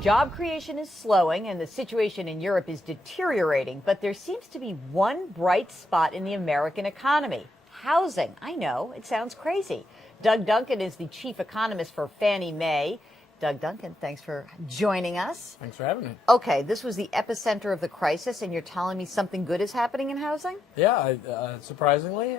Job creation is slowing and the situation in Europe is deteriorating, but there seems to be one bright spot in the American economy: housing. I know, it sounds crazy. Doug Duncan is the chief economist for Fannie Mae. Doug Duncan, thanks for joining us. Thanks for having me. Okay, this was the epicenter of the crisis, and you're telling me something good is happening in housing? Yeah, surprisingly,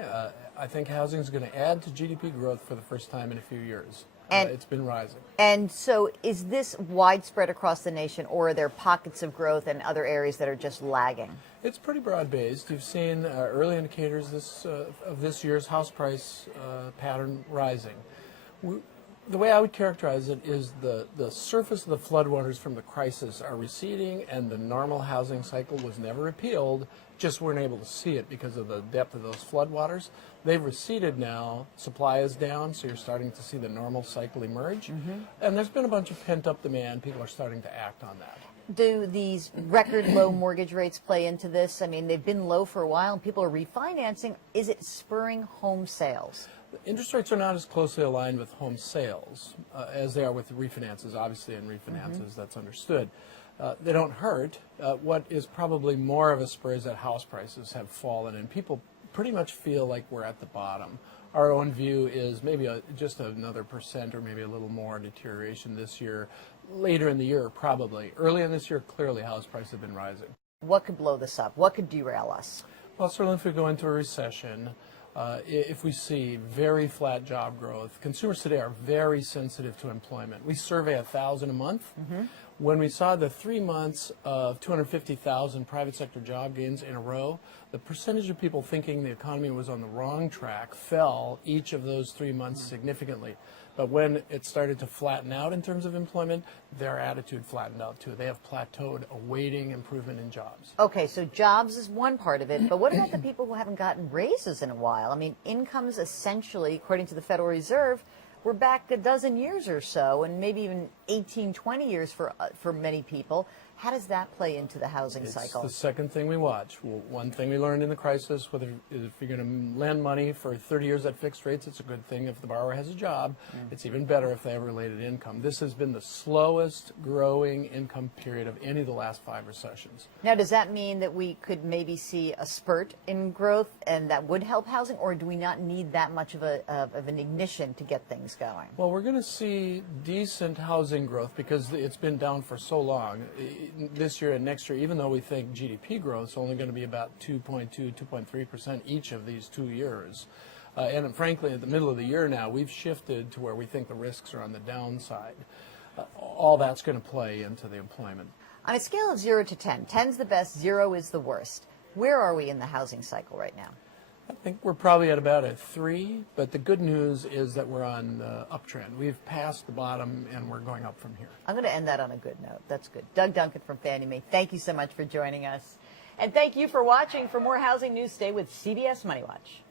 I think housing is going to add to GDP growth for the first time in a few years. It's been rising. And so is this widespread across the nation, or are there pockets of growth in other areas that are just lagging? It's pretty broad-based. You've seen early indicators of this year's house price pattern rising. The way I would characterize it is the surface of the floodwaters from the crisis are receding, and the normal housing cycle was never repealed, just weren't able to see it because of the depth of those floodwaters. They've receded now, supply is down, so you're starting to see the normal cycle emerge. And there's been a bunch of pent-up demand. People are starting to act on that. Do these record low mortgage rates play into this? I mean, they've been low for a while and people are refinancing. Is it spurring home sales? Interest rates are not as closely aligned with home sales as they are with refinances. Obviously, in refinances, that's understood. They don't hurt. What is probably more of a spur is that house prices have fallen, and people pretty much feel like we're at the bottom. Our own view is maybe just another % or maybe a little more deterioration this year. Later in the year, probably. Early in this year, clearly house prices have been rising. What could blow this up? What could derail us? Well, certainly if we go into a recession, if we see very flat job growth, consumers today are very sensitive to employment. We survey 1,000 a month. When we saw the 3 months of 250,000 private sector job gains in a row, the percentage of people thinking the economy was on the wrong track fell each of those 3 months significantly. But when it started to flatten out in terms of employment, their attitude flattened out too. They have plateaued, awaiting improvement in jobs. Okay, so jobs is one part of it, but what about the people who haven't gotten raises in a while? I mean, incomes essentially, according to the Federal Reserve, we're back a dozen years or so, and maybe even 18, 20 years for many people. How does that play into the housing cycle? It's the second thing we watch. Well, one thing we learned in the crisis, if you're going to lend money for 30 years at fixed rates, it's a good thing if the borrower has a job. It's even better if they have related income. This has been the slowest growing income period of any of the last 5 recessions. Now, does that mean that we could maybe see a spurt in growth and that would help housing, or do we not need that much of an ignition to get things going? Well, we're going to see decent housing growth because it's been down for so long. This year and next year, even though we think GDP growth is only going to be about 2.2, 2.3% each of these 2 years. And frankly, at the middle of the year now, we've shifted to where we think the risks are on the downside. All that's going to play into the employment. On a scale of 0 to 10, 10's the best, 0 is the worst. Where are we in the housing cycle right now? I think we're probably at about a 3, but the good news is that we're on the uptrend. We've passed the bottom and we're going up from here. I'm going to end that on a good note. That's good. Doug Duncan from Fannie Mae, thank you so much for joining us. And thank you for watching. For more housing news, stay with CBS Money Watch.